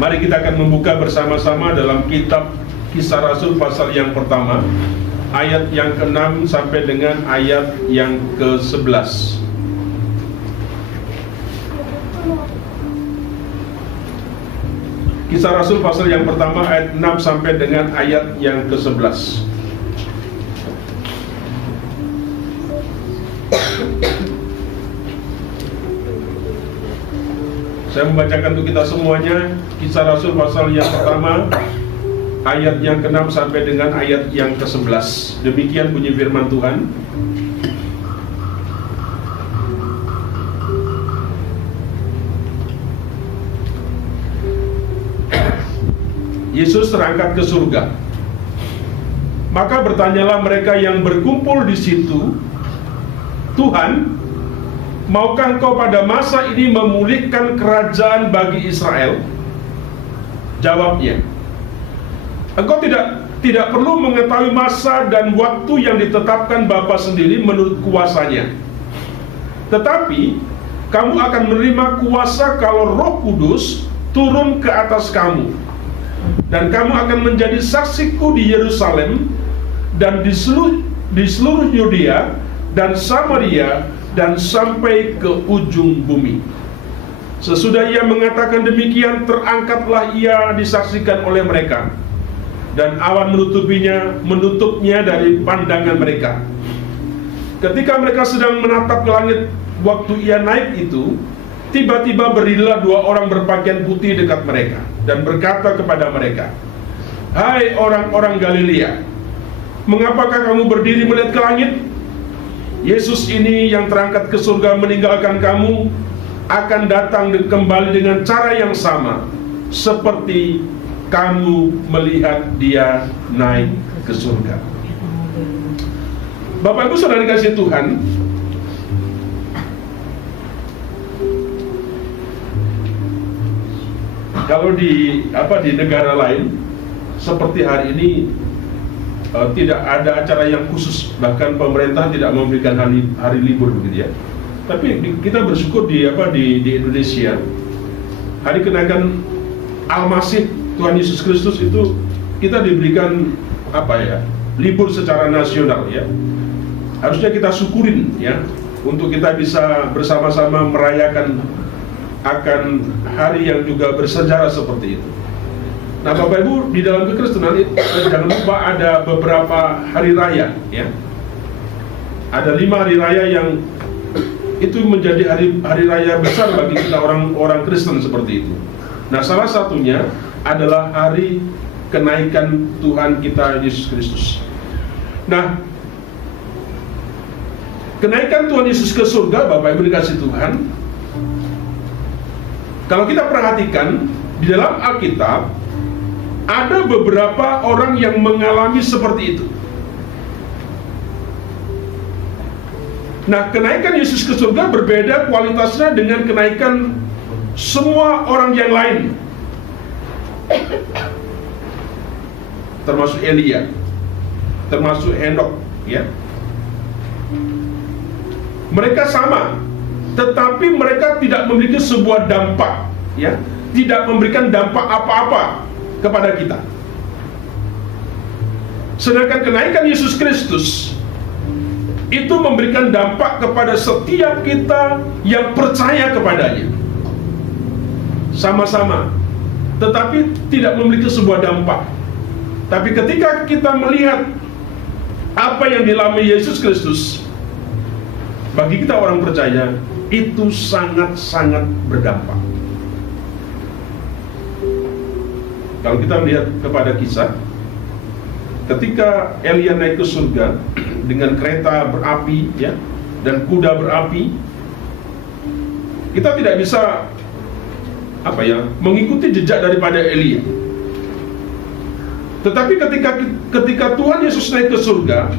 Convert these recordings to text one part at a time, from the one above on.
Mari kita akan membuka bersama-sama dalam kitab Kisah Rasul pasal yang pertama, ayat yang ke-6 sampai dengan ayat yang ke-11. Kisah Rasul pasal yang pertama ayat 6 sampai dengan ayat yang ke-11. Saya membacakan untuk kita semuanya Kisah Rasul pasal yang pertama ayat yang ke-6 sampai dengan ayat yang ke-11. Demikian bunyi firman Tuhan. Yesus terangkat ke surga. Maka bertanyalah mereka yang berkumpul di situ, "Tuhan, maukah Engkau pada masa ini memulihkan kerajaan bagi Israel?" Jawabnya, "Engkau tidak perlu mengetahui masa dan waktu yang ditetapkan Bapa sendiri menurut kuasanya. Tetapi kamu akan menerima kuasa kalau Roh Kudus turun ke atas kamu. Dan kamu akan menjadi saksiku di Yerusalem dan di seluruh Yudea dan Samaria dan sampai ke ujung bumi." Sesudah ia mengatakan demikian, terangkatlah ia disaksikan oleh mereka, dan awan menutupnya dari pandangan mereka. Ketika mereka sedang menatap ke langit waktu ia naik itu, tiba-tiba berdirilah dua orang berpakaian putih dekat mereka dan berkata kepada mereka, "Hai orang-orang Galilea, mengapakah kamu berdiri melihat ke langit? Yesus ini yang terangkat ke surga meninggalkan kamu akan datang kembali dengan cara yang sama seperti kamu melihat dia naik ke surga." Bapak Ibu Saudara dikasihi Tuhan, kalau di negara lain seperti hari ini tidak ada acara yang khusus, bahkan pemerintah tidak memberikan hari libur begitu ya. Tapi kita bersyukur di Indonesia, hari kenaikan Al-Masih Tuhan Yesus Kristus itu kita diberikan libur secara nasional ya. Harusnya kita syukurin ya, untuk kita bisa bersama-sama merayakan akan hari yang juga bersejarah seperti itu. Nah Bapak Ibu, di dalam kekristenan jangan lupa ada beberapa hari raya ya. Ada 5 hari raya yang itu menjadi hari raya besar bagi kita orang Kristen seperti itu. Nah salah satunya adalah hari kenaikan Tuhan kita Yesus Kristus. Nah, kenaikan Tuhan Yesus ke surga, Bapak Ibu dikasih Tuhan, kalau kita perhatikan di dalam Alkitab, ada beberapa orang yang mengalami seperti itu. Nah, kenaikan Yesus ke surga berbeda kualitasnya dengan kenaikan semua orang yang lain, termasuk Elia, termasuk Henok ya. Mereka sama, tetapi mereka tidak memiliki sebuah dampak ya, tidak memberikan dampak apa-apa kepada kita. Sedangkan kenaikan Yesus Kristus itu memberikan dampak kepada setiap kita yang percaya kepadanya. Sama-sama, tetapi tidak memiliki sebuah dampak. Tapi ketika kita melihat apa yang dialami Yesus Kristus, bagi kita orang percaya, itu sangat-sangat berdampak. Kalau kita melihat kepada kisah, ketika Elia naik ke surga dengan kereta berapi ya, dan kuda berapi, kita tidak bisa mengikuti jejak daripada Elia. Tetapi ketika Tuhan Yesus naik ke surga,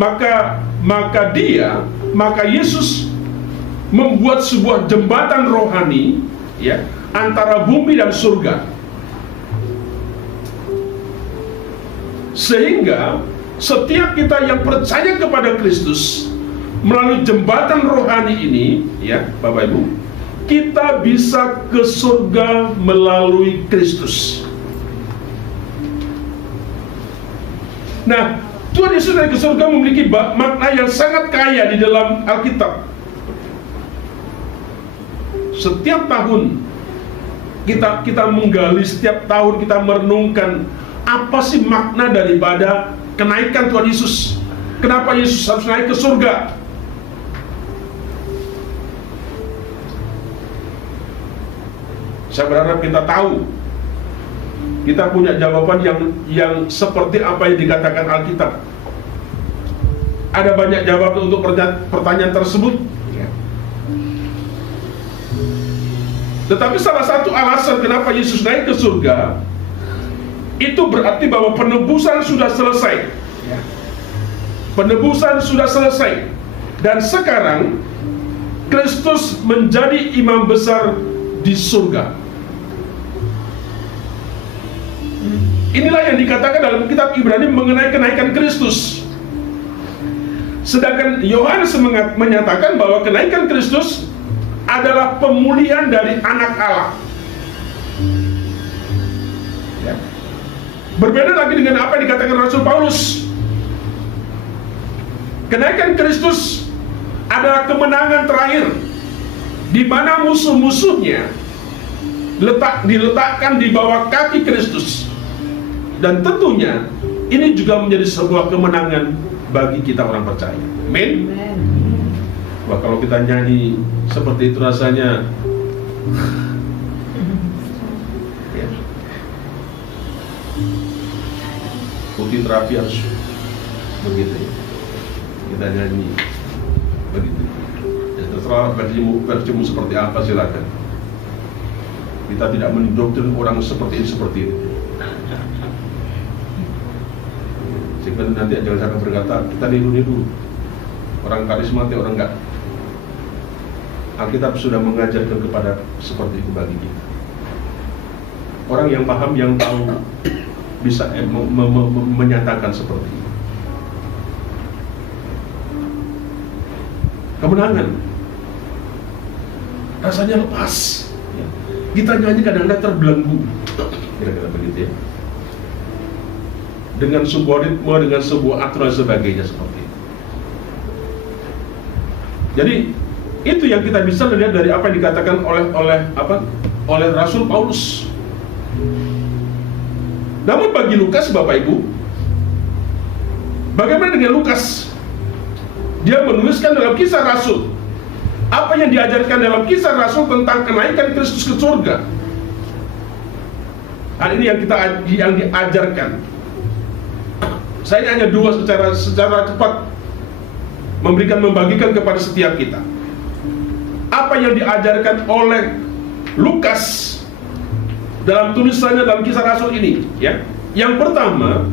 maka Yesus membuat sebuah jembatan rohani ya, antara bumi dan surga, sehingga setiap kita yang percaya kepada Kristus melalui jembatan rohani ini ya Bapak Ibu, kita bisa ke surga melalui Kristus. Nah, Tuhan Yesus naik ke surga memiliki makna yang sangat kaya di dalam Alkitab. Setiap tahun kita menggali, setiap tahun kita merenungkan apa sih makna daripada kenaikan Tuhan Yesus. Kenapa Yesus harus naik ke surga? Saya berharap kita tahu, kita punya jawaban yang seperti apa yang dikatakan Alkitab. Ada banyak jawaban untuk pertanyaan tersebut. Tetapi salah satu alasan kenapa Yesus naik ke surga, itu berarti bahwa penebusan sudah selesai. Penebusan sudah selesai. Dan sekarang Kristus menjadi imam besar di surga. Inilah yang dikatakan dalam kitab Ibrani mengenai kenaikan Kristus. Sedangkan Yohanes menyatakan bahwa kenaikan Kristus adalah pemulihan dari anak Allah. Ya. Berbeda lagi dengan apa yang dikatakan Rasul Paulus. Kenaikan Kristus adalah kemenangan terakhir, di mana musuh-musuhnya diletakkan di bawah kaki Kristus. Dan tentunya ini juga menjadi sebuah kemenangan bagi kita orang percaya. Amin. Wah, kalau kita nyanyi seperti itu rasanya ya. Bukti terapi harus begitu ya. Kita nyanyi begitu ya, terserah versimu seperti apa, silakan. Kita tidak mendoktrin orang seperti ini. Sehingga nanti jangan sampai berkata kita niru orang karismatik, orang enggak. Alkitab sudah mengajarkan kepada seperti itu bagi kita. Orang yang paham, yang tahu, bisa menyatakan seperti itu. Kemenangan rasanya lepas ya. Kita nyanyi kadang-kadang terbelenggu, kira-kira begitu ya, dengan sebuah ritme, dengan sebuah aturan sebagainya seperti itu. Jadi itu yang kita bisa lihat dari apa yang dikatakan oleh Rasul Paulus. Namun bagi Lukas, Bapak Ibu, bagaimana dengan Lukas? Dia menuliskan dalam Kisah Rasul apa yang diajarkan dalam Kisah Rasul tentang kenaikan Kristus ke surga. Hal ini yang diajarkan. Saya hanya dua secara cepat membagikan kepada setiap kita. Apa yang diajarkan oleh Lukas dalam tulisannya dalam Kisah Rasul ini, ya. Yang pertama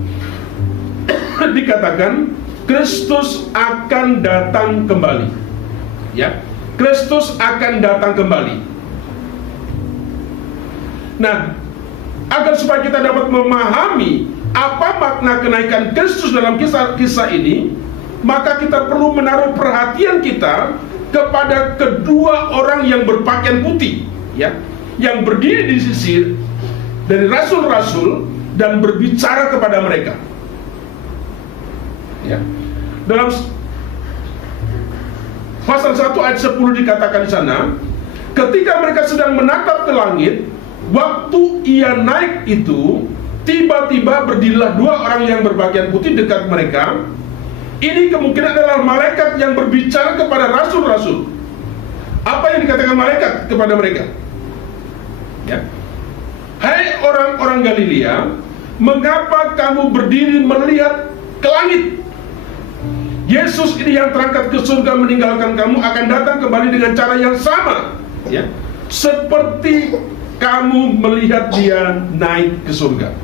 dikatakan Kristus akan datang kembali. Ya, Kristus akan datang kembali. Nah, agar supaya kita dapat memahami apa makna kenaikan Kristus dalam kisah ini, maka kita perlu menaruh perhatian kita kepada kedua orang yang berpakaian putih, ya, yang berdiri di sisi dari rasul-rasul dan berbicara kepada mereka. Ya. Dalam pasal 1 ayat 10 dikatakan di sana, ketika mereka sedang menatap ke langit, waktu ia naik itu, tiba-tiba berdirilah dua orang yang berpakaian putih dekat mereka. Ini kemungkinan adalah malaikat yang berbicara kepada rasul-rasul. Apa yang dikatakan malaikat kepada mereka? Ya. Hai orang-orang Galilea, mengapa kamu berdiri melihat ke langit? Yesus ini yang terangkat ke surga meninggalkan kamu akan datang kembali dengan cara yang sama, ya, seperti kamu melihat dia naik ke surga.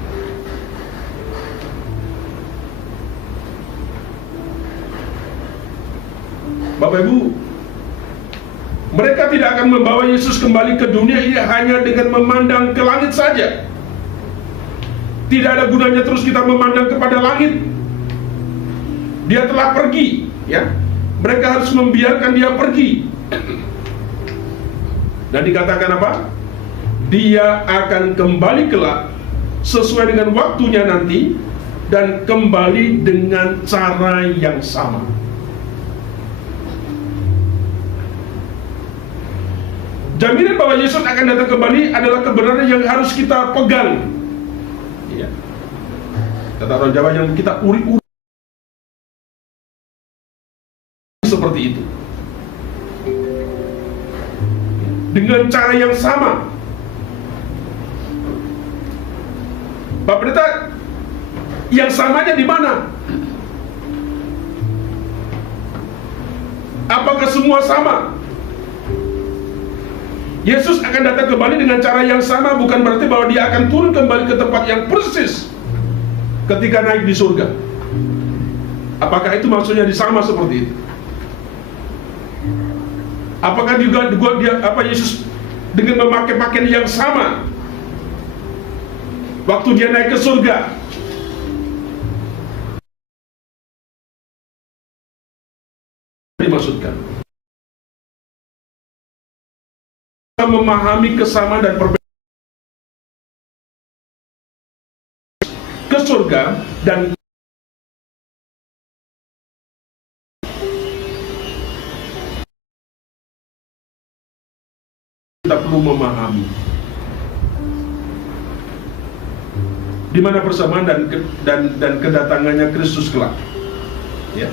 Bapak Ibu, mereka tidak akan membawa Yesus kembali ke dunia ini hanya dengan memandang ke langit saja. Tidak ada gunanya terus kita memandang kepada langit. Dia telah pergi, ya. Mereka harus membiarkan dia pergi. Dan dikatakan apa? Dia akan kembali kelak sesuai dengan waktunya nanti, dan kembali dengan cara yang sama. Jaminan bahwa Yesus akan datang kembali adalah kebenaran yang harus kita pegang. Ya. Kata orang Jawa, yang kita uri-uri seperti itu. Dengan cara yang sama. Pak Pendeta, yang samanya di mana? Apakah semua sama? Yesus akan datang kembali dengan cara yang sama, bukan berarti bahwa dia akan turun kembali ke tempat yang persis ketika naik di surga. Apakah itu maksudnya sama seperti itu? Apakah juga Yesus dengan memakai pakaian yang sama waktu dia naik ke surga? Dimaksudkan memahami kesamaan dan perbedaan ke surga, dan kita perlu memahami di mana persamaan dan kedatangannya Kristus kelak. Ya.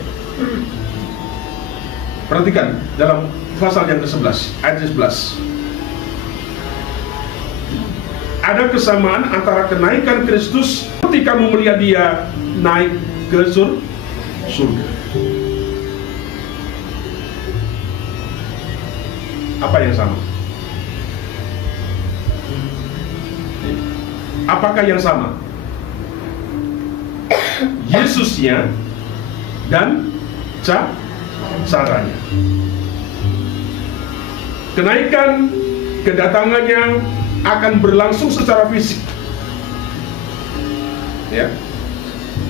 Perhatikan dalam pasal yang ke-11 ayat 11. Ada kesamaan antara kenaikan Kristus ketika kamu melihat dia naik ke surga. Apa yang sama? Apakah yang sama? Yesusnya dan caranya. Kenaikan kedatangannya akan berlangsung secara fisik. Ya.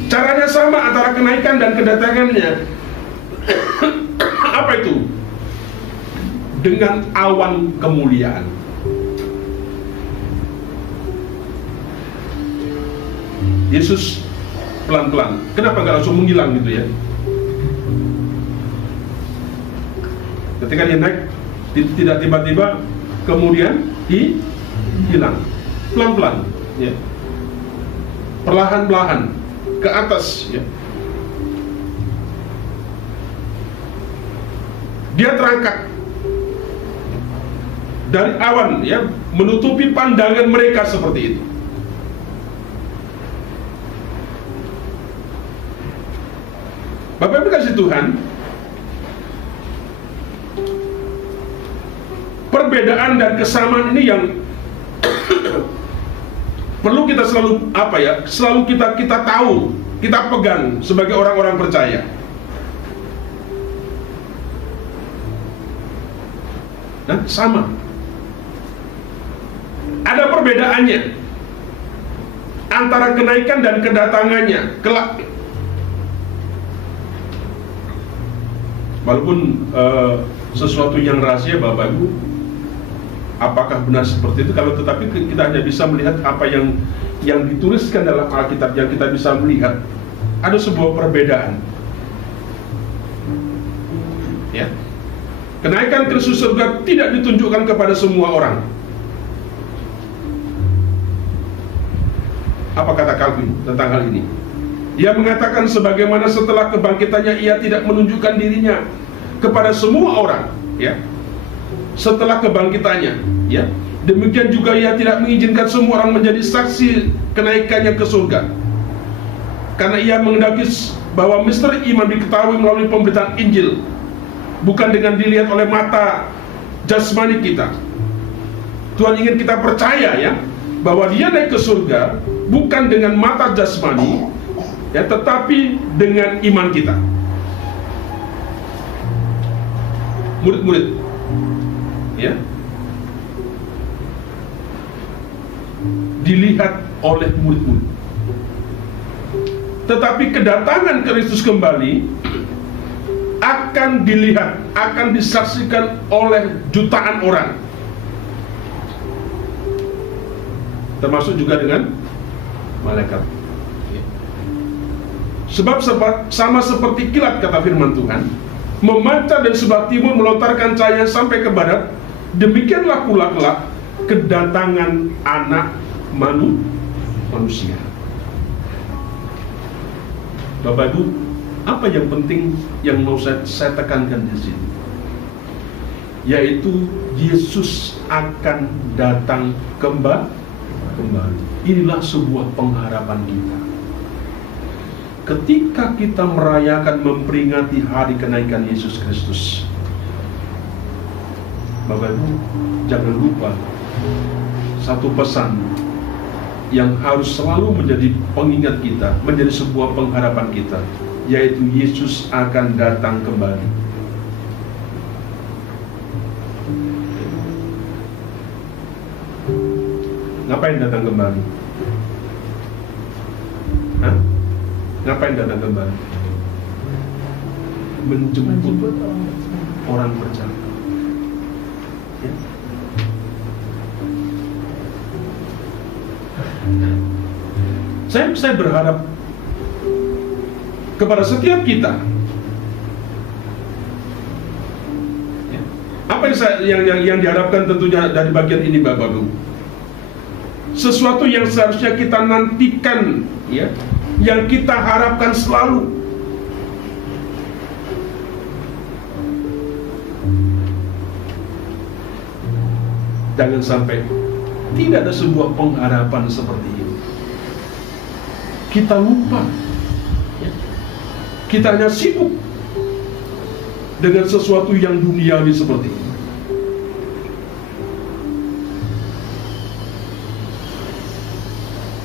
Caranya sama antara kenaikan dan kedatangannya. Apa itu? Dengan awan kemuliaan. Yesus pelan-pelan. Kenapa nggak langsung menghilang gitu ya? Ketika dia naik, tidak tiba-tiba kemudian hilang, pelan-pelan, ya, perlahan-lahan ke atas, ya. Dia terangkat dari awan, ya, menutupi pandangan mereka seperti itu. Bapak Ibu kasih Tuhan, perbedaan dan kesamaan ini yang perlu kita selalu selalu kita tahu, kita pegang sebagai orang-orang percaya. Nah, sama. Ada perbedaannya antara kenaikan dan kedatangannya kelak. Walaupun sesuatu yang rahasia, Bapak Ibu, apakah benar seperti itu? Kalau tetapi kita hanya bisa melihat apa yang dituliskan dalam Alkitab, yang kita bisa melihat ada sebuah perbedaan. Ya, kenaikan Kristus surga tidak ditunjukkan kepada semua orang. Apa kata Calvin tentang hal ini? Dia mengatakan sebagaimana setelah kebangkitannya ia tidak menunjukkan dirinya kepada semua orang, ya. Setelah kebangkitannya, ya. Demikian juga ia tidak mengizinkan semua orang menjadi saksi kenaikannya ke surga. Karena ia menghendaki bahwa misteri iman diketahui melalui pemberitaan Injil, bukan dengan dilihat oleh mata jasmani kita. Tuhan ingin kita percaya, ya, bahwa dia naik ke surga bukan dengan mata jasmani, ya, tetapi dengan iman kita. Murid-murid, ya, dilihat oleh murid-murid. Tetapi kedatangan Kristus kembali akan dilihat, akan disaksikan oleh jutaan orang. termasuk juga dengan malaikat. Sebab sama seperti kilat, kata firman Tuhan, memancar dari sebelah timur melontarkan cahaya sampai ke barat, demikianlah pula kelak kedatangan anak manusia. Bapak Ibu, apa yang penting yang mau saya tekankan di sini? Yaitu Yesus akan datang kembali. Inilah sebuah pengharapan kita. Ketika kita merayakan, memperingati hari kenaikan Yesus Kristus, Bapak Ibu, jangan lupa satu pesan yang harus selalu menjadi pengingat kita, menjadi sebuah pengharapan kita, yaitu Yesus akan datang kembali. Ngapain datang kembali? Hah? Ngapain datang kembali? Menjemput orang percaya. Ya. Saya berharap kepada setiap kita. Ya. Apa yang diharapkan tentunya dari bagian ini, Bapak Ibu? Sesuatu yang seharusnya kita nantikan, ya, yang kita harapkan selalu. Jangan sampai tidak ada sebuah pengharapan seperti ini. Kita lupa, ya. Kita hanya sibuk dengan sesuatu yang duniawi seperti ini.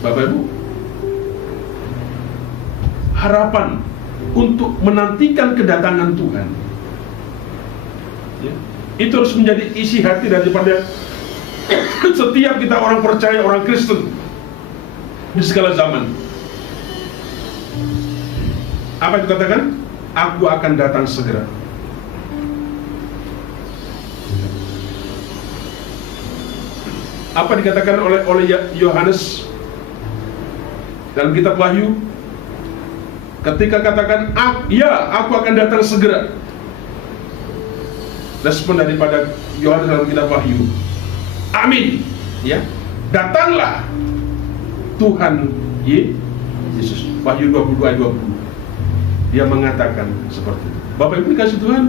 Bapak Ibu, harapan untuk menantikan kedatangan Tuhan, ya, itu harus menjadi isi hati daripada setiap kita orang percaya, orang Kristen di segala zaman. Apa yang dikatakan? Aku akan datang segera. Apa dikatakan oleh Yohanes dalam kitab Wahyu? Ketika katakan, ya, aku akan datang segera. Respon daripada Yohanes dalam kitab Wahyu, amin. Ya, datanglah Tuhan Yesus. Wahyu 22 ayat 20. Dia mengatakan seperti itu. Bapak Ibu dikasih Tuhan,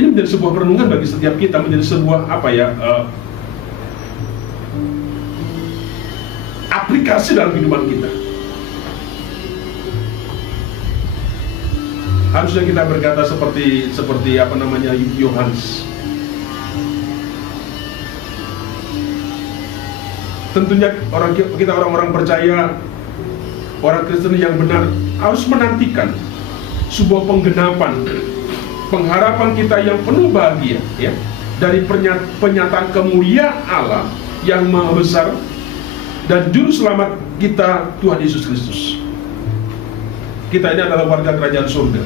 ini menjadi sebuah perenungan bagi setiap kita, menjadi sebuah aplikasi dalam kehidupan kita. Harusnya kita berkata seperti Yohanes. Tentunya kita orang-orang percaya, orang Kristen yang benar harus menantikan sebuah penggenapan, pengharapan kita yang penuh bahagia, ya, dari penyataan kemuliaan Allah yang maha besar dan juru selamat kita, Tuhan Yesus Kristus. Kita ini adalah warga kerajaan surga.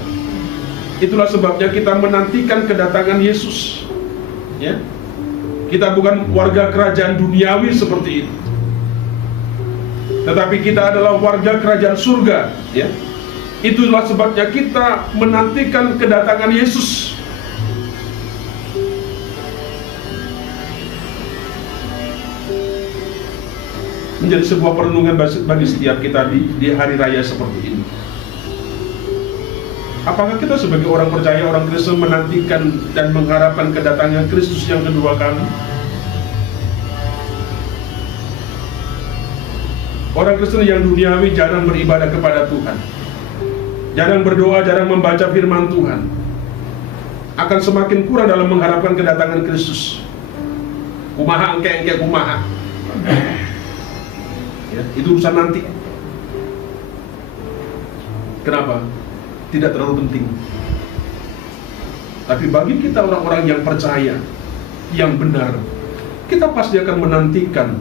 Itulah sebabnya kita menantikan kedatangan Yesus, ya. Kita bukan warga kerajaan duniawi seperti itu, tetapi kita adalah warga kerajaan surga, ya. Itulah sebabnya kita menantikan kedatangan Yesus. Menjadi sebuah perenungan bagi setiap kita di hari raya seperti ini. Apakah kita sebagai orang percaya, orang Kristen menantikan dan mengharapkan kedatangan Kristus yang kedua kali? Orang Kristen yang duniawi jarang beribadah kepada Tuhan, jarang berdoa, jarang membaca firman Tuhan, akan semakin kurang dalam mengharapkan kedatangan Kristus. Kumaha engke kumaha, ya, itu urusan nanti. Kenapa? Tidak terlalu penting. Tapi bagi kita orang-orang yang percaya, yang benar, kita pasti akan menantikan,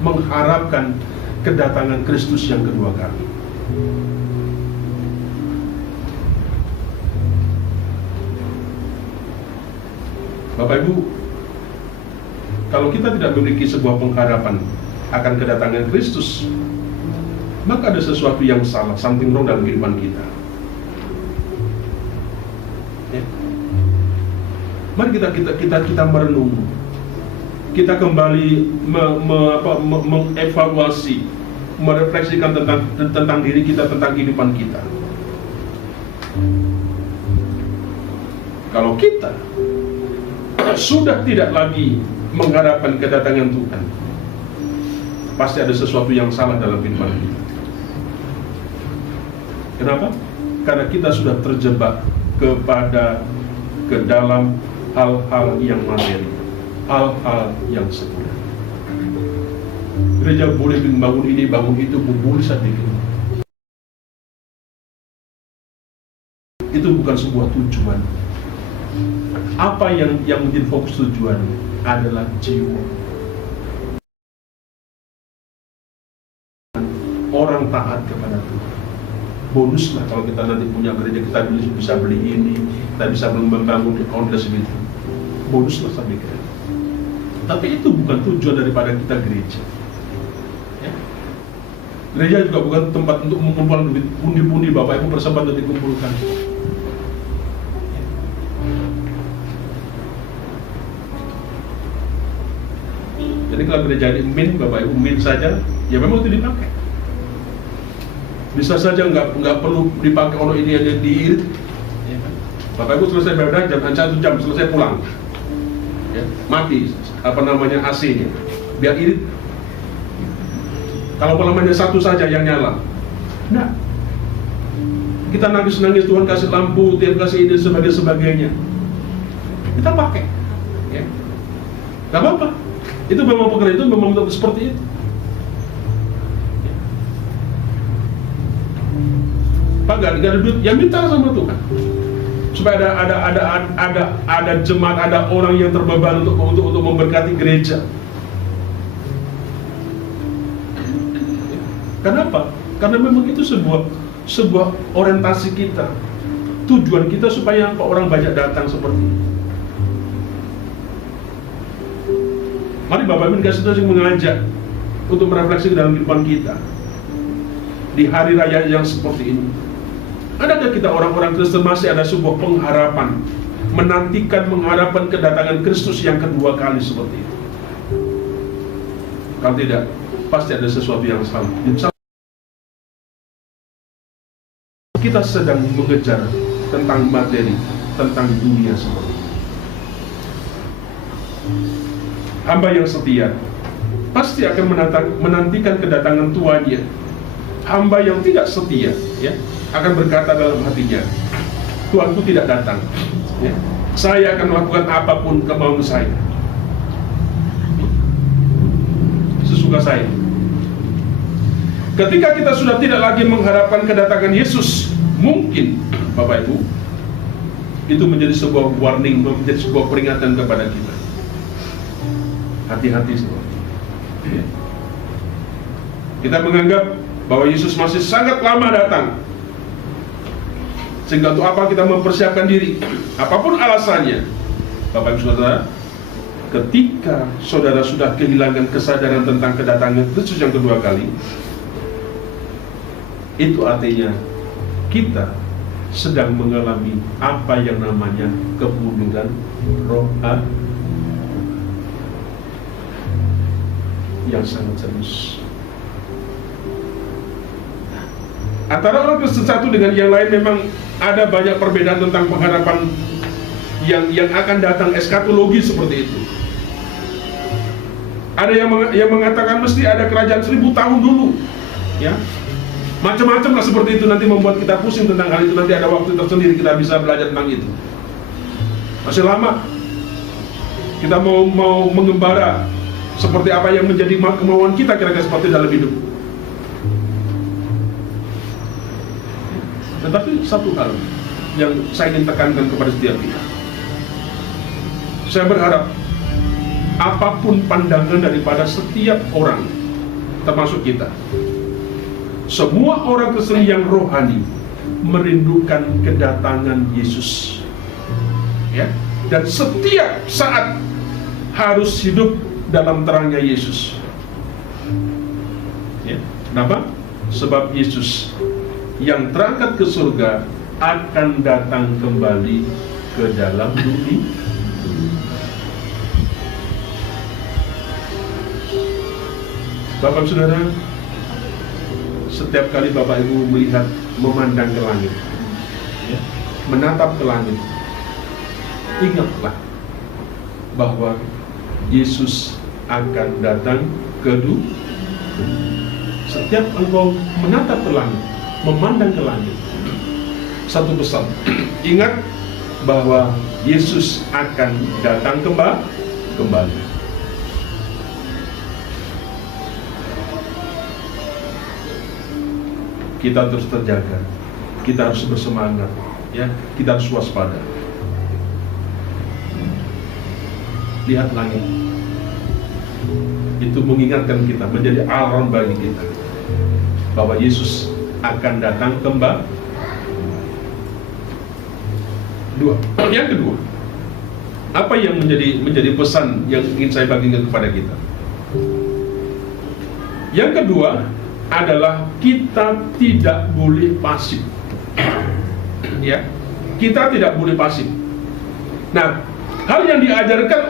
mengharapkan kedatangan Kristus yang kedua kali. Bapak Ibu, Kalau kita tidak memiliki sebuah pengharapan akan kedatangan Kristus, maka ada sesuatu yang salah, something wrong dalam kehidupan kita. Ya. Mari kita merenung, kita kembali mengevaluasi, merefleksikan tentang diri kita, tentang kehidupan kita. Kalau kita sudah tidak lagi mengharapkan kedatangan Tuhan, pasti ada sesuatu yang salah dalam kehidupan kita. Kenapa? Karena kita sudah terjebak ke dalam hal-hal yang materi, hal-hal yang sekunder. Gereja boleh bangun ini, bangun itu, boleh saat bikin. Itu bukan sebuah tujuan. Apa yang menjadi fokus tujuan adalah jiwa. Orang taat kepada Tuhan. Bonuslah kalau kita nanti punya gereja, kita bisa beli ini, kita bisa membangun kongres itu. Bonuslah sampai kira. Tapi itu bukan tujuan daripada kita gereja. Ya. Gereja juga bukan tempat untuk mengumpulkan duit, pundi-pundi Bapak Ibu persembahan untuk dikumpulkan. Jadi kalau gereja di min, Bapak Ibu min saja, ya memang itu dipakai. Bisa saja nggak perlu dipakai ono ini yang diirit. Ya. Bapak Ibu selesai beribadah jam 1 jam, selesai pulang. Ya. Mati AC-nya, biar irit. Kalau lamanya satu saja yang nyala, nah, kita nangis-nangis Tuhan kasih lampu, Tuhan kasih ini sebagainya. Kita pakai, ya. Gak apa-apa. Itu memang pekerjaan itu memang seperti itu. Pak gak ada duit, ya minta sama Tuhan. Supaya ada jemaat, ada orang yang terbeban untuk memberkati gereja. Kenapa? Karena memang itu sebuah orientasi kita. Tujuan kita supaya orang banyak datang seperti ini. Mari Bapak Ibu kasih mengajak untuk merefleksi dalam kehidupan kita di hari raya yang seperti ini. Adakah kita orang-orang Kristen masih ada sebuah pengharapan, mengharapkan kedatangan Kristus yang kedua kali seperti itu? Kalau tidak, pasti ada sesuatu yang salah. Kita sedang mengejar tentang materi, tentang dunia seperti itu. Hamba yang setia pasti akan menantikan kedatangan tuannya. Hamba yang tidak setia, ya, akan berkata dalam hatinya, Tuanku tidak datang, ya. Saya akan melakukan apapun kemauan saya, sesuka saya. Ketika kita sudah tidak lagi mengharapkan kedatangan Yesus, mungkin Bapak Ibu, itu menjadi sebuah warning, menjadi sebuah peringatan kepada kita. Hati-hati seperti itu. Kita menganggap bahwa Yesus masih sangat lama datang, sehingga untuk apa kita mempersiapkan diri, apapun alasannya. Bapak Ibu Saudara, ketika saudara sudah kehilangan kesadaran tentang kedatangan Kristus yang kedua kali, itu artinya kita sedang mengalami apa yang namanya kemunduran rohani yang sangat serius. Antara orang Kristen satu dengan yang lain memang ada banyak perbedaan tentang pengharapan yang akan datang, eskatologi seperti itu. Ada yang mengatakan mesti ada kerajaan 1000 tahun dulu, ya. Macam-macam lah seperti itu, nanti membuat kita pusing tentang hal itu. Nanti ada waktu tersendiri kita bisa belajar tentang itu. Masih lama. Kita mau mengembara seperti apa yang menjadi kemauan kita kira-kira seperti dalam hidup. Tetapi satu hal yang saya ingin tekankan kepada setiap pihak. Saya berharap apapun pandangan daripada setiap orang, termasuk kita, semua orang Kristen yang rohani merindukan kedatangan Yesus, ya, dan setiap saat harus hidup dalam terangnya Yesus. Ya, kenapa? Sebab Yesus yang terangkat ke surga akan datang kembali ke dalam bumi. Bapak Saudara, setiap kali Bapak Ibu melihat, memandang ke langit, ya, menatap ke langit, ingatlah bahwa Yesus akan datang ke dunia. Setiap engkau menatap ke langit, memandang ke langit, satu pesan, ingat bahwa Yesus akan datang kembali. Kita terus terjaga, kita harus bersemangat, ya, kita harus waspada. Lihat langit, itu mengingatkan kita, menjadi alarm bagi kita bahwa Yesus akan datang kembali. Yang kedua, apa yang menjadi pesan yang ingin saya bagikan kepada kita? Yang kedua adalah kita tidak boleh pasif. Ya, kita tidak boleh pasif. Nah, hal yang diajarkan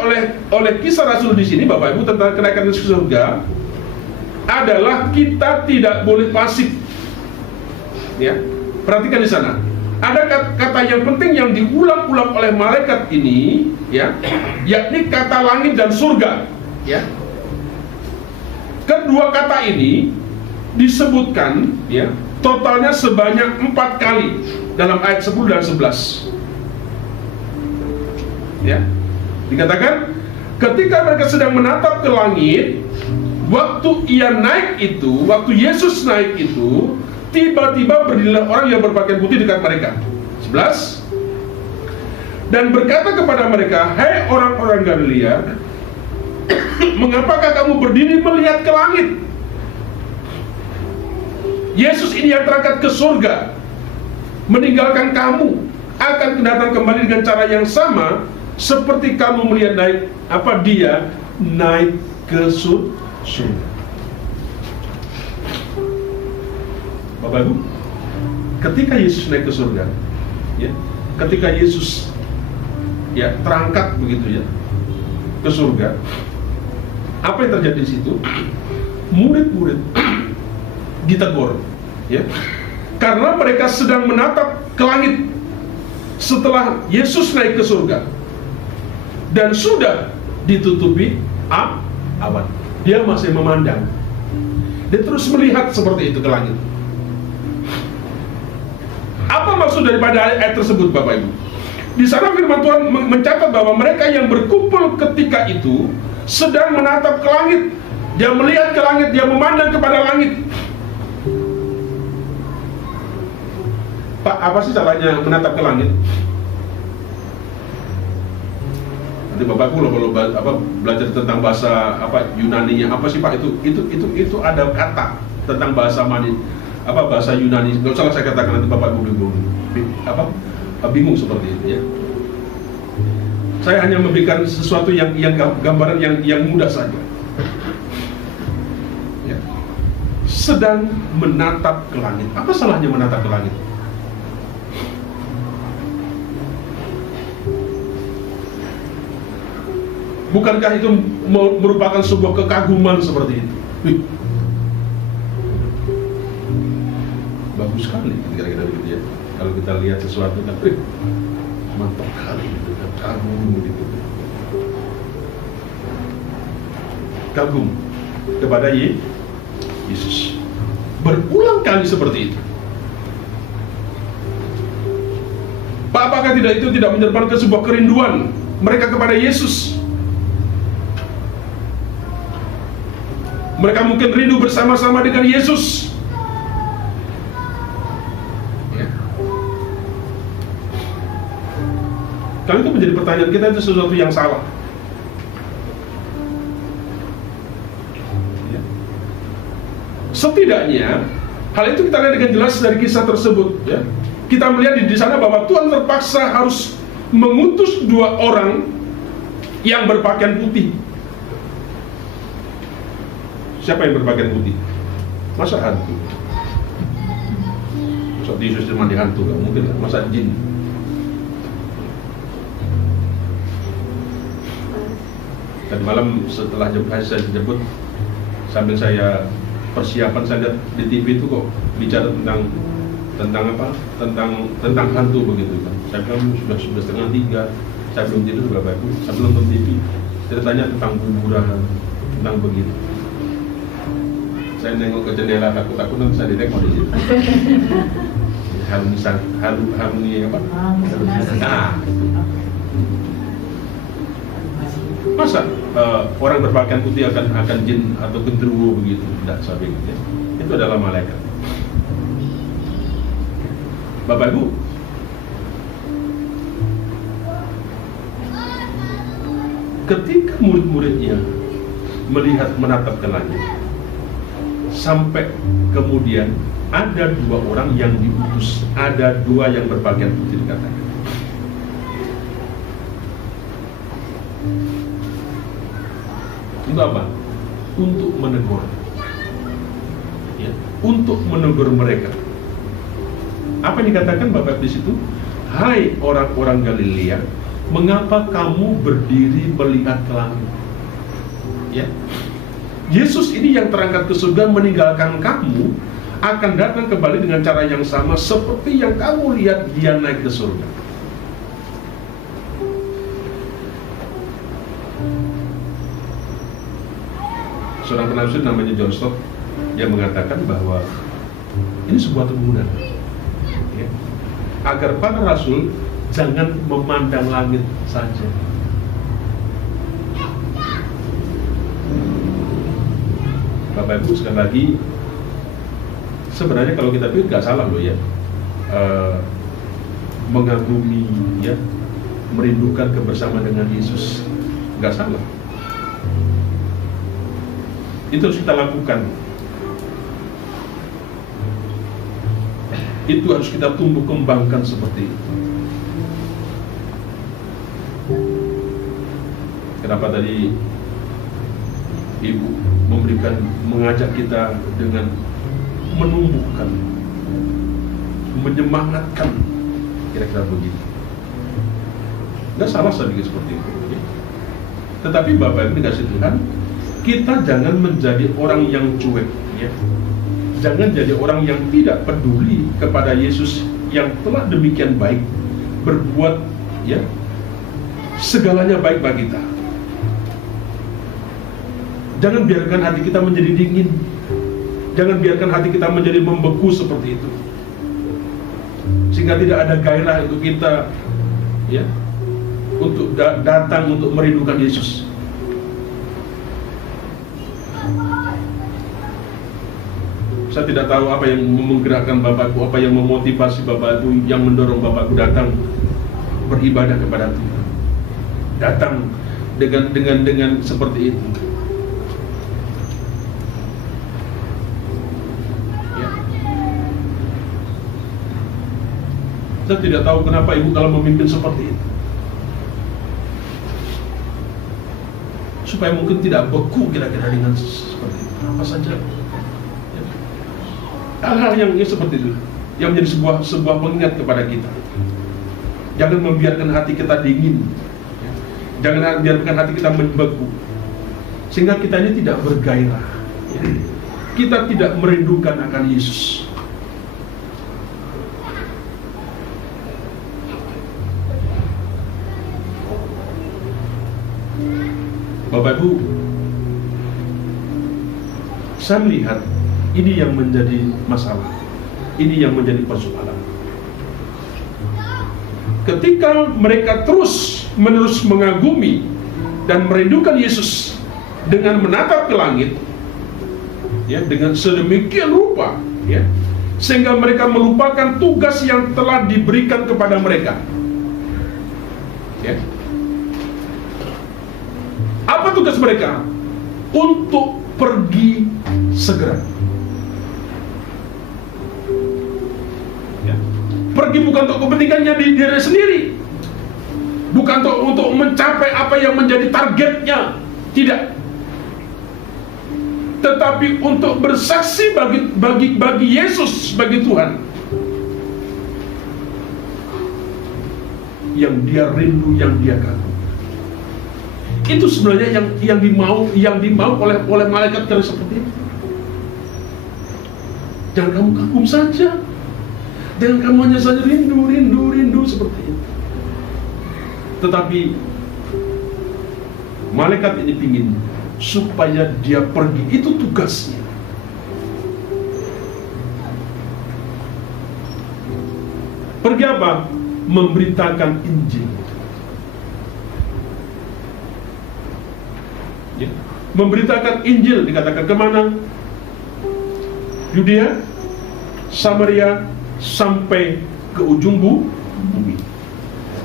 oleh kisah Rasul di sini, Bapak Ibu, tentang kenaikan ke surga adalah kita tidak boleh pasif. Ya, perhatikan di sana. Ada kata yang penting yang diulang-ulang oleh malaikat ini, ya, yakni kata langit dan surga. Ya, kedua kata ini disebutkan, ya, totalnya sebanyak 4 kali dalam ayat 10 dan 11. Ya, dikatakan ketika mereka sedang menatap ke langit, waktu ia naik itu, waktu Yesus naik itu, tiba-tiba berdirilah orang yang berpakaian putih dekat mereka. 11. Dan berkata kepada mereka, "Hai orang-orang Galilea, mengapakah kamu berdiri melihat ke langit? Yesus ini yang terangkat ke surga, meninggalkan kamu, akan datang kembali dengan cara yang sama seperti kamu melihat dia naik ke surga." Bapak Ibu, ketika Yesus naik ke surga, ya, ketika Yesus, ya, terangkat begitu, ya, ke surga, apa yang terjadi di situ? Murid-murid ditegur, ya, karena mereka sedang menatap ke langit setelah Yesus naik ke surga dan sudah ditutupi awan. Dia masih memandang, dia terus melihat seperti itu ke langit. Apa maksud daripada ayat tersebut, Bapak Ibu? Di sana firman Tuhan mencatat bahwa mereka yang berkumpul ketika itu sedang menatap ke langit. Dia melihat ke langit, dia memandang kepada langit. Pak, apa sih caranya menatap ke langit? Nanti Bapak Ibu kalau belajar tentang bahasa Yunani-nya, apa sih Pak itu ada kata tentang bahasa bahasa Yunani. Nggak usah saya katakan, nanti Bapak Ibu bingung seperti itu, ya. Saya hanya memberikan sesuatu yang gambaran yang mudah saja. Ya. Sedang menatap ke langit. Apa salahnya menatap ke langit? Bukankah itu merupakan sebuah kekaguman seperti itu? Bagus sekali, kira-kira begitu, ya. Kalau kita lihat sesuatu kan, mantap kali, gitu kan, kagum begitu. Kagum kepada Yesus. Berulang kali seperti itu. Pak, apakah itu tidak menyebabkan sebuah kerinduan mereka kepada Yesus? Mereka mungkin rindu bersama-sama dengan Yesus. Kalau itu menjadi pertanyaan kita, itu sesuatu yang salah. Ya. Setidaknya hal itu kita lihat dengan jelas dari kisah tersebut. Ya. Kita melihat di sana bahwa Tuhan terpaksa harus mengutus 2 orang yang berpakaian putih. Siapa yang berpakaian putih? Masa hantu? Masa Yesus mandi hantu? Gak mungkin lah. Masa jin? Tadi malam setelah saya dijemput, sambil saya persiapan, saya lihat di TV itu kok bicara tentang apa? Tentang hantu begitu kan. Saya bilang sudah 2:30, saya belum tidur Bapak Ibu, saya belum nonton TV. Ceritanya tentang kuburan, tentang begitu. Saya nengok ke jendela, takut nanti saya ditengok di situ. Harmoni apa? Nah, masa orang berpakaian putih akan jin atau genderuwo begitu? Tidak, saya bilang ya. Itu adalah malaikat. Bapak Ibu, ketika murid-muridnya melihat menatap ke langit, sampai kemudian ada 2 orang yang diutus, ada 2 yang berpakaian putih dikatakan. Untuk apa? Untuk menegur, ya, untuk menegur mereka. Apa yang dikatakan Bapak di situ? Hai orang-orang Galilea, mengapa kamu berdiri melihat ke langit? Ya, Yesus ini yang terangkat ke surga meninggalkan kamu akan datang kembali dengan cara yang sama seperti yang kamu lihat dia naik ke surga. Seorang penafsir namanya John Stott, yang mengatakan bahwa ini sebuah teguran, ya, agar para rasul jangan memandang langit saja. Bapak Ibu, sekali lagi, sebenarnya kalau kita pikir nggak salah loh ya, mengagumi, ya, merindukan kebersamaan dengan Yesus, nggak salah. Itu harus kita lakukan. Itu harus kita tumbuh kembangkan seperti itu. Kenapa tadi Ibu mengajak kita dengan menumbuhkan, menyemangatkan, kira-kira begitu. Nggak salah saya bikin seperti itu, ya. Tetapi Bapak Ibu dikasih Tuhan, kita jangan menjadi orang yang cuek, ya. Jangan jadi orang yang tidak peduli kepada Yesus yang telah demikian baik, berbuat, ya, segalanya baik bagi kita. Jangan biarkan hati kita menjadi dingin. Jangan biarkan hati kita menjadi membeku seperti itu, sehingga tidak ada gairah untuk kita, ya, untuk datang untuk merindukan Yesus. Saya tidak tahu apa yang menggerakkan Bapakku, apa yang memotivasi Bapakku, yang mendorong Bapakku datang beribadah kepada Tuhan. Datang dengan seperti itu. Ya. Saya tidak tahu kenapa Ibu kalau memimpin seperti itu, supaya mungkin tidak beku kira-kira dengan seperti itu. Apa saja hal-hal yang seperti itu, yang menjadi sebuah pengingat kepada kita. Jangan membiarkan hati kita dingin, jangan biarkan hati kita membeku, sehingga kita ini tidak bergairah, kita tidak merindukan akan Yesus. Bapak Ibu, saya melihat ini yang menjadi masalah, ini yang menjadi persoalan. Ketika mereka terus-menerus mengagumi dan merindukan Yesus dengan menatap ke langit, ya, dengan sedemikian rupa, ya, sehingga mereka melupakan tugas yang telah diberikan kepada mereka. Ya. Apa tugas mereka? Untuk pergi segera. Pergi bukan untuk kepentingannya di diri sendiri, bukan untuk mencapai apa yang menjadi targetnya, tidak. tetapi untuk bersaksi bagi Yesus sebagai Tuhan. Yang dia rindu, yang dia kagum. Itu sebenarnya yang dimau oleh malaikat kira seperti itu. Jangan kamu kagum saja, jangan kamu hanya saja rindu seperti itu. Tetapi malaikat ini ingin supaya dia pergi, itu tugasnya. Pergi apa? Memberitakan Injil. Ya. Memberitakan Injil dikatakan kemana? Yudea, Samaria, sampai ke ujung bumi.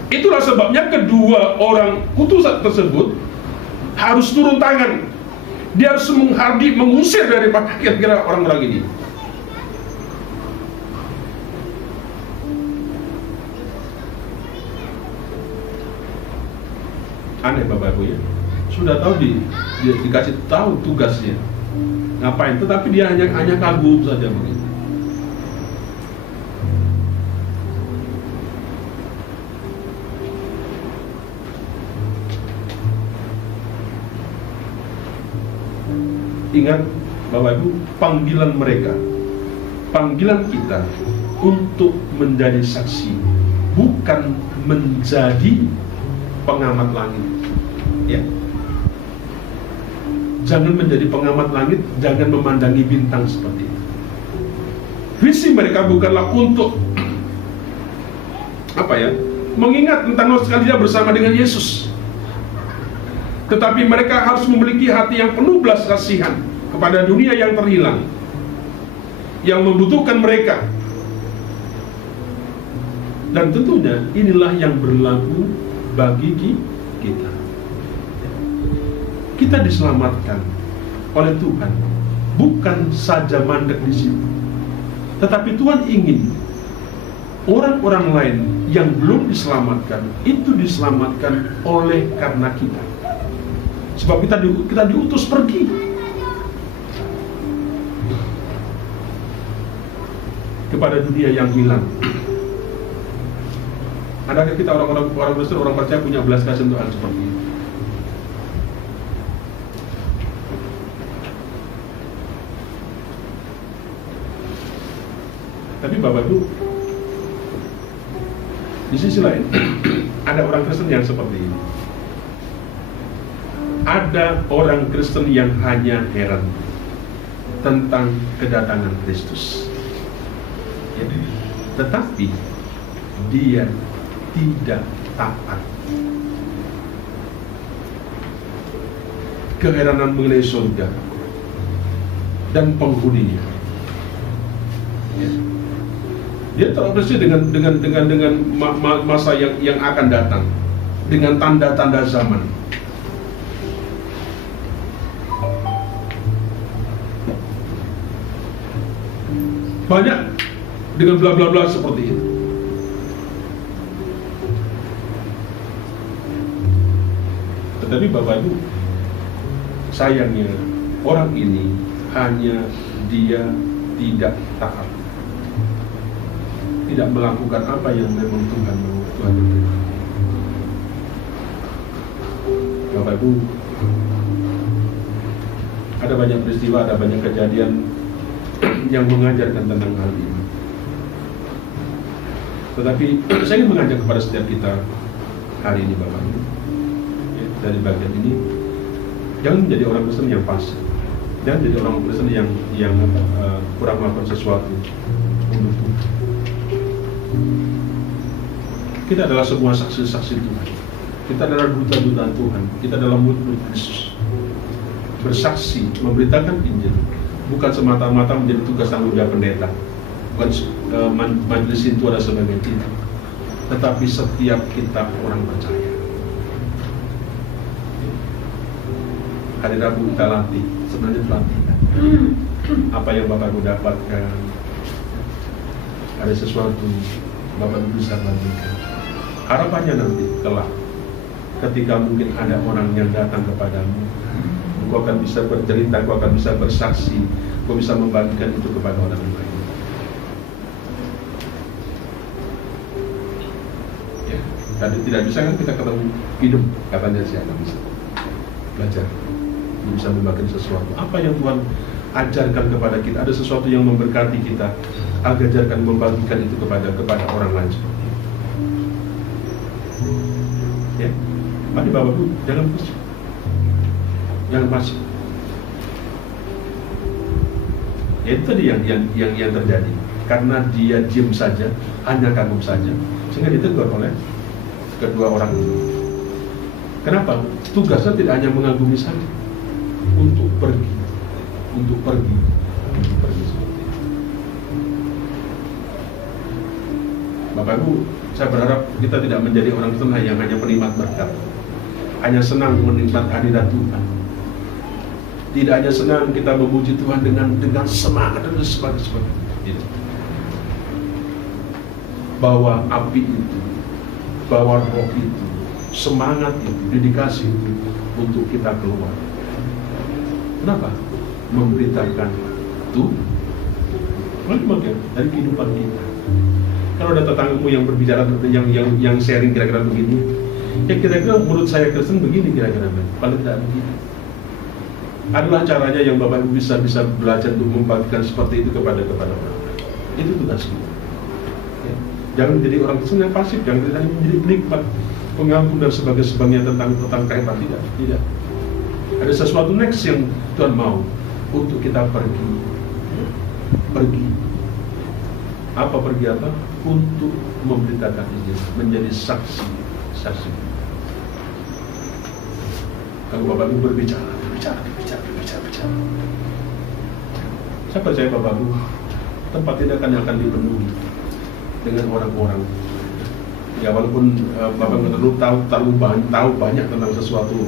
Itulah sebabnya kedua orang utusan tersebut harus turun tangan. Dia harus mengusir daripada kira-kira orang-orang ini. Aneh Bapak Ibu ya. Sudah tahu dia dikasih tahu tugasnya. Ngapain? Tetapi dia hanya kagum saja begitu. Ingat Bapak Ibu, panggilan mereka, panggilan kita untuk menjadi saksi, bukan menjadi pengamat langit. Ya. Jangan menjadi pengamat langit, jangan memandangi bintang seperti itu. Visi mereka bukanlah untuk mengingat tentang nostalgia bersama dengan Yesus. Tetapi mereka harus memiliki hati yang penuh belas kasihan kepada dunia yang terhilang, yang membutuhkan mereka. Dan tentunya inilah yang berlaku bagi kita. Kita diselamatkan oleh Tuhan, bukan saja mandek di situ, tetapi Tuhan ingin orang-orang lain yang belum diselamatkan itu diselamatkan oleh karena kita. Sebab kita diutus pergi kepada dunia yang hilang. Adakah kita orang Kristen, orang percaya punya belas kasihan untuk hal seperti itu? Tapi Bapak Ibu, di sisi lain ada orang Kristen yang seperti ini. Ada orang Kristen yang hanya heran tentang kedatangan Kristus, ya, tetapi dia tidak taat. Keheranan mengenai surga dan penghuninya. Ya. Dia terobsesi dengan masa yang akan datang, dengan tanda-tanda zaman. Banyak dengan bla bla bla seperti itu. Tetapi Bapak Ibu, sayangnya orang ini hanya dia tidak taat, tidak melakukan apa yang memang Tuhan mau, Tuhan berfirman. Bapak Ibu, ada banyak peristiwa, ada banyak kejadian yang mengajarkan tentang hal ini. Tetapi saya ingin mengajak kepada setiap kita hari ini Bapak Ibu, ya, dari bagian ini, jangan menjadi orang Kristen yang pasif, jangan jadi orang Kristen yang kurang melakukan sesuatu untuk Tuhan. Kita adalah semua saksi-saksi Tuhan. Kita adalah duta-duta Tuhan. Kita adalah murid-murid Kristus. Bersaksi, memberitakan Injil, bukan semata-mata menjadi tugas tanggung jawab pendeta. Bukan majelis itu ada sebagai kita, tetapi setiap kita orang percaya. Hari Rabu kita latih, sebenarnya pelatihan. Apa yang Bapak Ibu dapatkan, ada sesuatu Bapak Ibu bisa bagikan. Harapannya nanti kelak, ketika mungkin ada orang yang datang kepadamu kau akan bisa bercerita, kau akan bisa bersaksi, kau bisa membagikan itu kepada orang lain. Ya, tadi tidak bisa kan kita ketemu hidup, katanya siapa bisa belajar, bisa membagikan sesuatu. Apa yang Tuhan ajarkan kepada kita, ada sesuatu yang memberkati kita, ajarkan membagikan itu kepada orang lain. Ya, mari Bapak Ibu, jangan pasif. Jangan pasif. Ya, itu tadi yang terjadi. Karena dia diam saja, hanya kagum saja, sehingga ditegur oleh kedua orang itu. Kenapa? Tugasnya tidak hanya mengagumi saja, untuk pergi seperti itu. Bapak Ibu, saya berharap kita tidak menjadi orang Kristen yang hanya penikmat berkat, hanya senang menikmati hadirat Tuhan. Tidak hanya senang kita memuji Tuhan dengan semangat dan sebagainya. Tidak. Bawa api itu, bawa roh itu, semangat itu, dedikasi itu untuk kita keluar. Kenapa? Memberitakan Tuhan. Dari kehidupan kita. Kalau ada tetanggamu yang berbicara, yang sharing kira-kira begini, ya kira-kira menurut saya Kristen begini kira-kira, paling tidak begini. Adalah caranya yang Bapak Ibu bisa belajar untuk membagikan seperti itu kepada orang. Itu tugas kita. Ya. Jangan menjadi orang Kristen yang pasif, jangan menjadi penikmat, pengampun dan sebagainya tentang kehidupan. Tidak. Ada sesuatu next yang Tuhan mau untuk kita pergi. Apa pergi apa? Untuk memberitakan Injil, menjadi saksi. Kalau Bapak Ibu berbicara. Saya percaya Bapak Ibu, tempat ini akan dipenuhi dengan orang-orang. Ya walaupun Bapak Ibu tahu banyak tentang sesuatu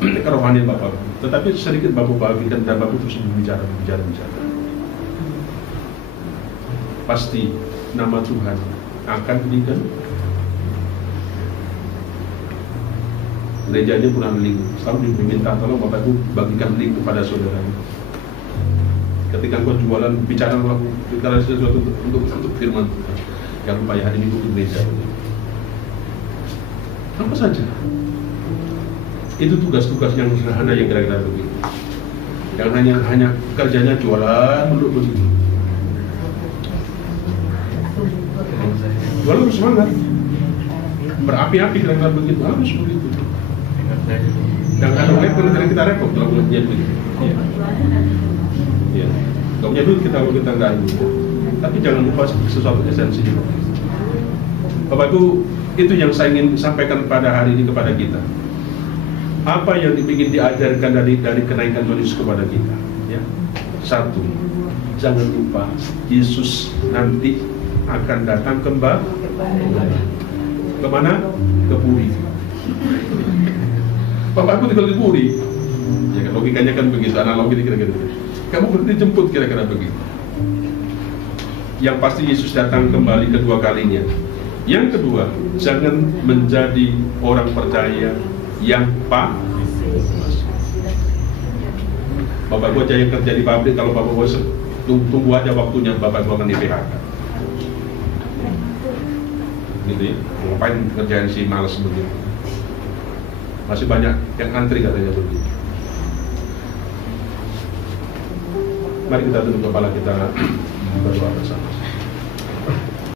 kerohanian Bapak Ibu, tetapi sedikit Bapak bagikan dan Bapak terus berbicara. Pasti nama Tuhan akan diberikan. Gerejanya punya link, selalu diminta tolong Bapak Ibu bagikan link kepada saudara. Ketika kau jualan, bicara sesuatu untuk firman Tuhan. Jangan lupa ya, hari Minggu ke gereja. Apa saja? Itu tugas-tugas yang sederhana yang kira-kira begitu. Yang hanya kerjanya jualan dulu begitu. Jualan harus semangat, berapi-api kira-kira begitu, harus begitu. Dan kadang-kadang kalau kita repot kalau punya duit. Ya. Kalau punya duit kita nggak lupa. Tapi jangan lupa sesuatu esensi. Bapak Ibu, itu yang saya ingin sampaikan pada hari ini kepada kita. Apa yang ingin diajarkan dari kenaikan Tuhan Yesus kepada kita? Ya. Satu, jangan lupa Yesus nanti akan datang kembali. Kemana? Ke bumi. Bapak Ibu tinggal di Puri, ya kan logikanya kan begitu, analogi kira-kira. Kamu berarti jemput kira-kira begitu. Yang pasti Yesus datang kembali kedua kalinya. Yang kedua, jangan menjadi orang percaya yang Bapak Ibu aja yang kerja di pabrik, kalau Bapak Ibu tunggu aja waktunya Bapak Ibu akan di PHK. Gitu ya, ngapain kerjaan si malas begitu. Masih banyak yang antri katanya begitu. Mari kita tunduk kepala kita berdoa bersama.